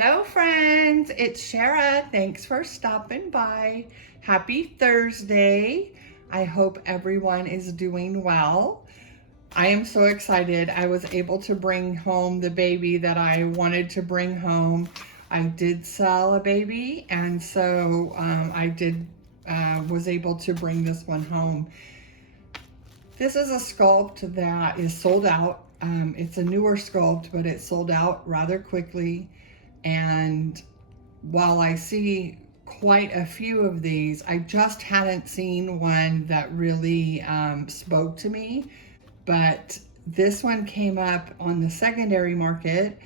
Hello friends, it's Shara. Thanks for stopping by. Happy Thursday. I hope everyone is doing well. I am so excited. I was able to bring home the baby that I wanted to bring home. I did sell a baby, and so was able to bring this one home. This is a sculpt that is sold out. It's a newer sculpt, but it sold out rather quickly. And while I see quite a few of these, I just hadn't seen one that really spoke to me. But this one came up on the secondary market,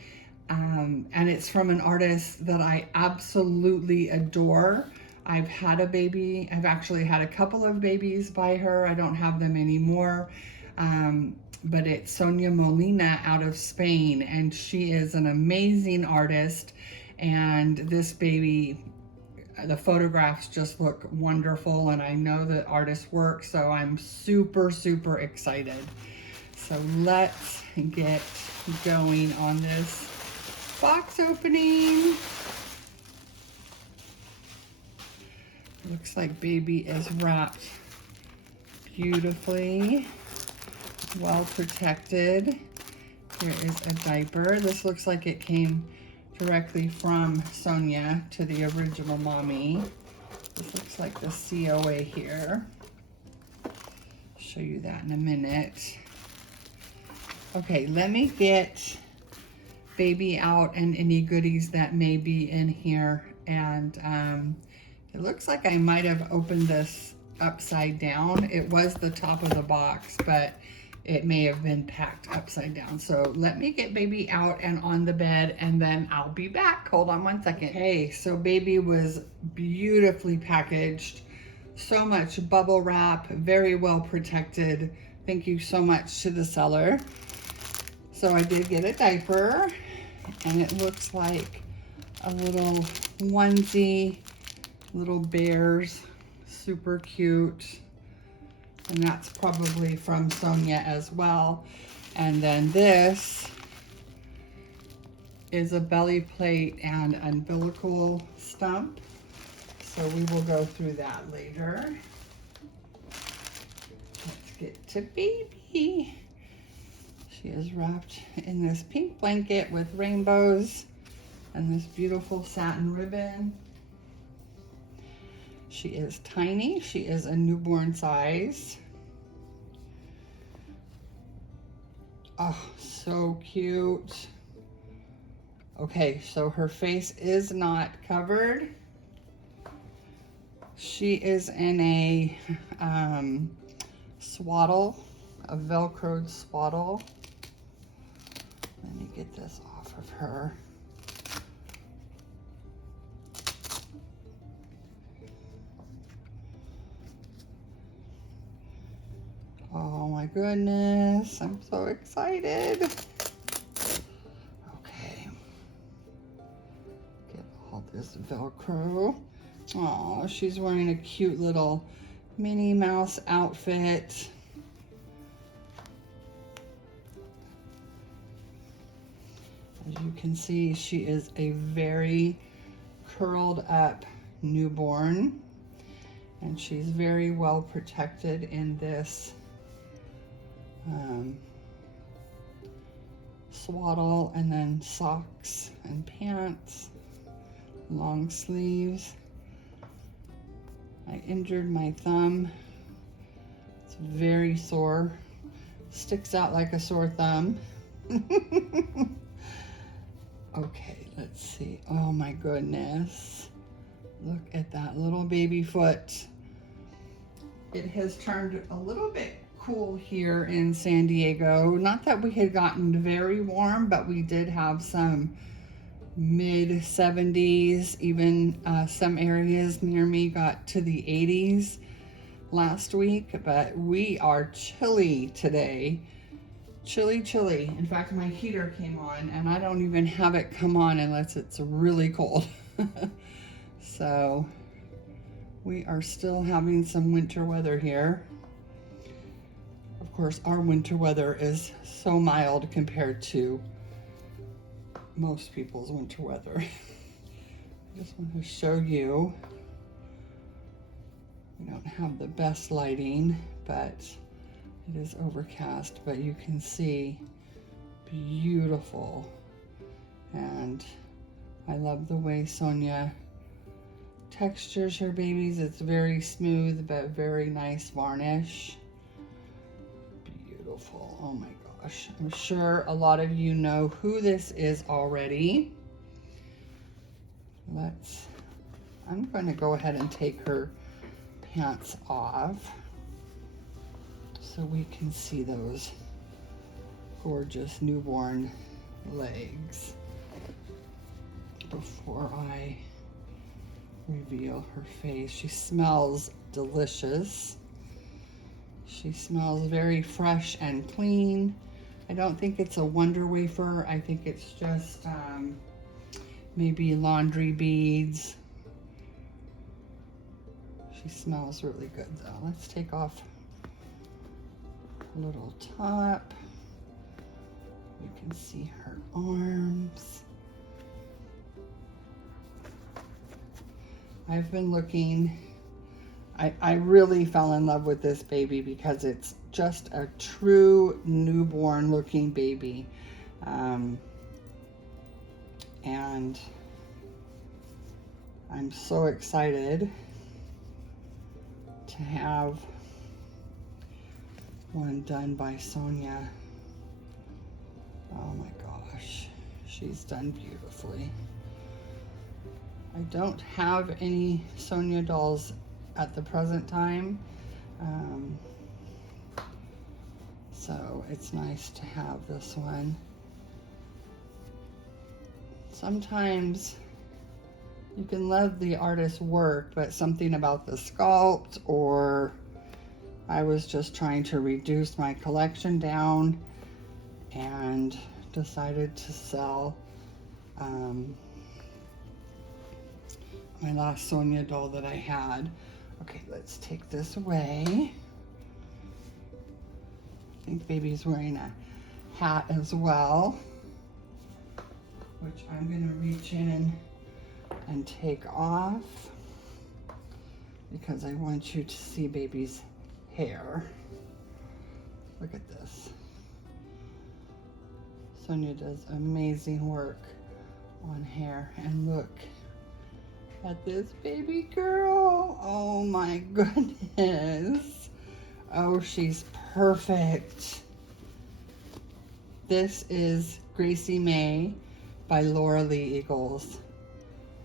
and it's from an artist that I absolutely adore. I've had a baby. I've actually had a couple of babies by her. I don't have them anymore. But it's Sonia Molina out of Spain, and she is an amazing artist. And this baby, the photographs just look wonderful, and I know the artist's work, so I'm super, super excited. So let's get going on this box opening. Looks like baby is wrapped beautifully, well protected. Here is a diaper. This looks like it came directly from Sonia to the original mommy. This looks like the COA here. I'll show you that in a minute. Okay, let me get baby out and any goodies that may be in here. And it looks like I might have opened this upside down. It was the top of the box, but it may have been packed upside down. So let me get baby out and on the bed, and then I'll be back. Hold on one second. Hey, so baby was beautifully packaged. So much bubble wrap, very well protected. Thank you so much to the seller. So I did get a diaper, and it looks like a little onesie, little bears, super cute. And that's probably from Sonia as well. And then this is a belly plate and umbilical stump. So we will go through that later. Let's get to baby. She is wrapped in this pink blanket with rainbows and this beautiful satin ribbon. She is tiny. She is a newborn size. Oh, so cute. Okay, so her face is not covered. She is in a swaddle, a Velcroed swaddle. Let me get this off of her. Oh my goodness, I'm so excited. Okay. Get all this Velcro. Oh, she's wearing a cute little Minnie Mouse outfit. As you can see, she is a very curled up newborn, and she's very well protected in this swaddle, and then socks and pants, long sleeves. I injured my thumb. It's very sore. Sticks out like a sore thumb. Okay, let's see. Oh my goodness. Look at that little baby foot. It has turned a little bit cool here in San Diego. Not that we had gotten very warm, but we did have some mid 70s. Even some areas near me got to the 80s last week, but we are chilly today. Chilly, chilly. In fact, my heater came on, and I don't even have it come on unless it's really cold. So we are still having some winter weather here. Of course, our winter weather is so mild compared to most people's winter weather. I just want to show you. We don't have the best lighting, but it is overcast, but you can see beautiful. And I love the way Sonia textures her babies. It's very smooth, but very nice varnish. Beautiful. Oh my gosh. I'm sure a lot of you know who this is already. I'm going to go ahead and take her pants off so we can see those gorgeous newborn legs before I reveal her face. She smells delicious. She smells very fresh and clean. I don't think it's a Wonder Wafer. I think it's just maybe laundry beads. She smells really good though. Let's take off a little top. You can see her arms. I've been looking, I really fell in love with this baby because it's just a true newborn looking baby. And I'm so excited to have one done by Sonia. Oh my gosh, she's done beautifully. I don't have any Sonia dolls at the present time, so it's nice to have this one. Sometimes you can love the artist's work, but something about the sculpt, or I was just trying to reduce my collection down and decided to sell my last Sonia doll that I had. Okay, let's take this away. I think baby's wearing a hat as well, which I'm gonna reach in and take off because I want you to see baby's hair. Look at this. Sonia does amazing work on hair, and look at this baby girl. Oh my goodness. Oh, she's perfect. This is Gracie Mae by Laura Lee Eagles,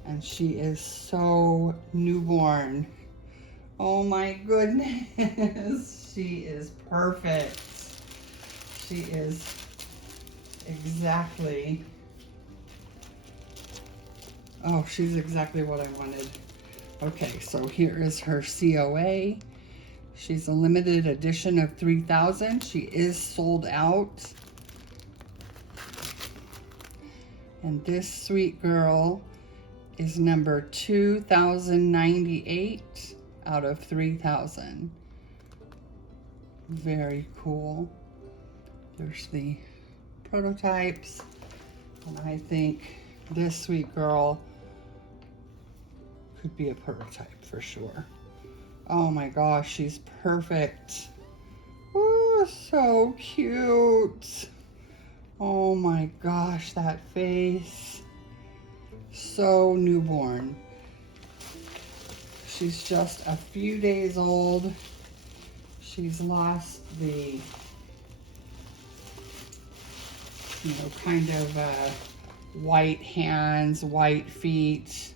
and she is so newborn. Oh my goodness. She is perfect. She is exactly, oh, she's exactly what I wanted. Okay, so here is her COA. She's a limited edition of 3,000. She is sold out. And this sweet girl is number 2098 out of 3,000. Very cool. There's the prototypes, and I think this sweet girl could be a prototype for sure. Oh my gosh, she's perfect. Oh, so cute. Oh my gosh, that face. So newborn. She's just a few days old. She's lost the, you know, kind of white hands, white feet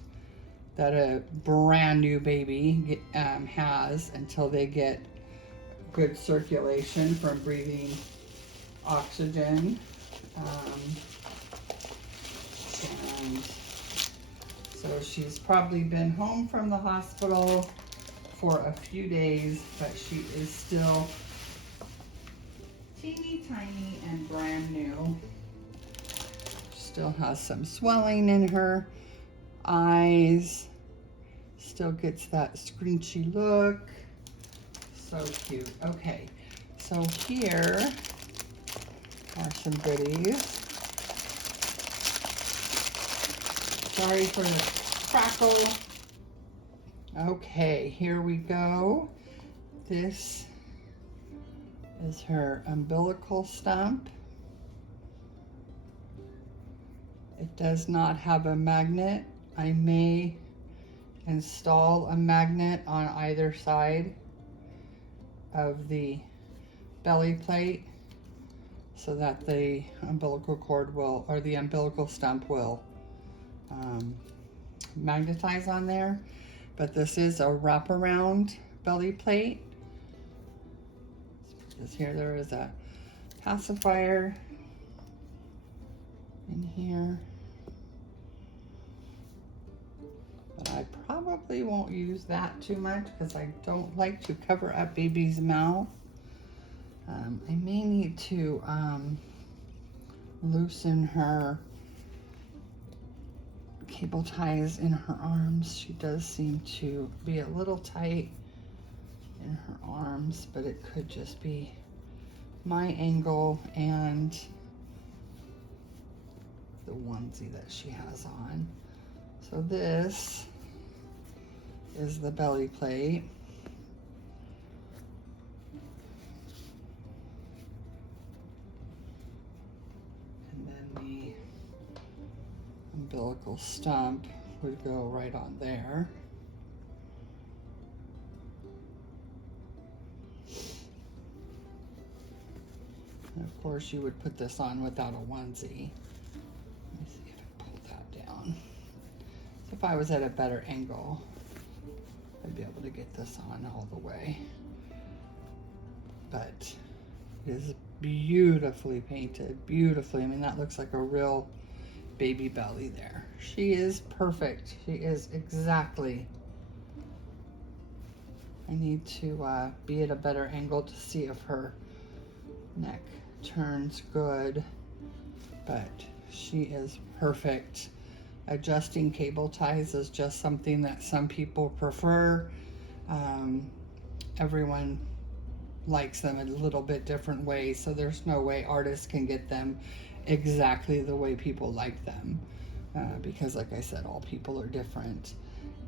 that a brand new baby has until they get good circulation from breathing oxygen. And so she's probably been home from the hospital for a few days, but she is still teeny tiny and brand new. Still has some swelling in her eyes. Still gets that scrunchy look. So cute. Okay, so here are some goodies. Sorry for the crackle. Okay, here we go. This is her umbilical stump. It does not have a magnet. I may install a magnet on either side of the belly plate so that the umbilical cord will, or the umbilical stump will magnetize on there. But this is a wraparound belly plate. Because here there is a pacifier in here. But I probably won't use that too much because I don't like to cover up baby's mouth. I may need to loosen her cable ties in her arms. She does seem to be a little tight in her arms, but it could just be my angle and the onesie that she has on. So this is the belly plate. And then the umbilical stump would go right on there. And of course you would put this on without a onesie. Let me see if I pull that down. So if I was at a better angle, I'd be able to get this on all the way. But it is beautifully painted, beautifully. I mean, that looks like a real baby belly there. She is perfect. She is exactly. I need to be at a better angle to see if her neck turns good, but she is perfect. Adjusting cable ties is just something that some people prefer. Everyone likes them in a little bit different ways, so there's no way artists can get them exactly the way people like them, because like I said, all people are different.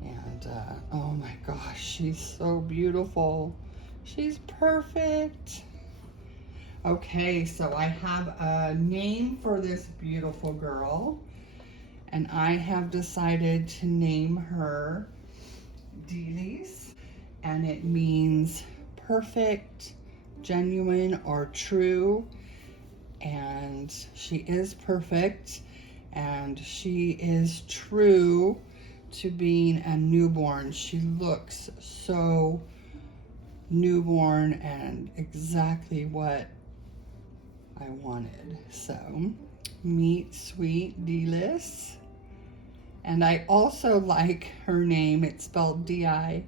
And oh my gosh, she's so beautiful. She's perfect. Okay, so I have a name for this beautiful girl, and I have decided to name her Deelise, and it means perfect, genuine, or true. And she is perfect, and she is true to being a newborn. She looks so newborn and exactly what I wanted. So meet sweet Deelise. And I also like her name. It's spelled D-I-L-Y-S,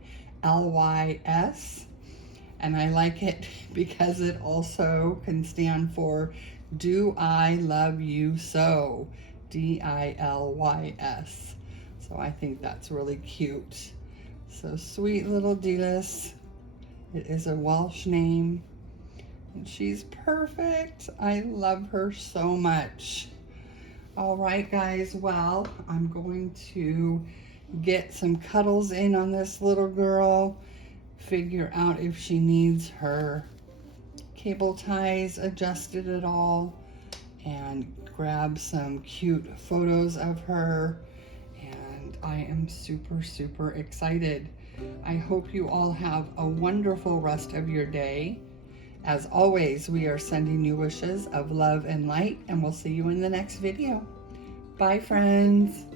and I like it because it also can stand for Do I Love You So, D-I-L-Y-S. So I think that's really cute. So sweet little Deelise. It is a Welsh name, and she's perfect. I love her so much. All right, guys, well, I'm going to get some cuddles in on this little girl, figure out if she needs her cable ties adjusted at all, and grab some cute photos of her. And I am super, super excited. I hope you all have a wonderful rest of your day. As always, we are sending you wishes of love and light, and we'll see you in the next video. Bye, friends.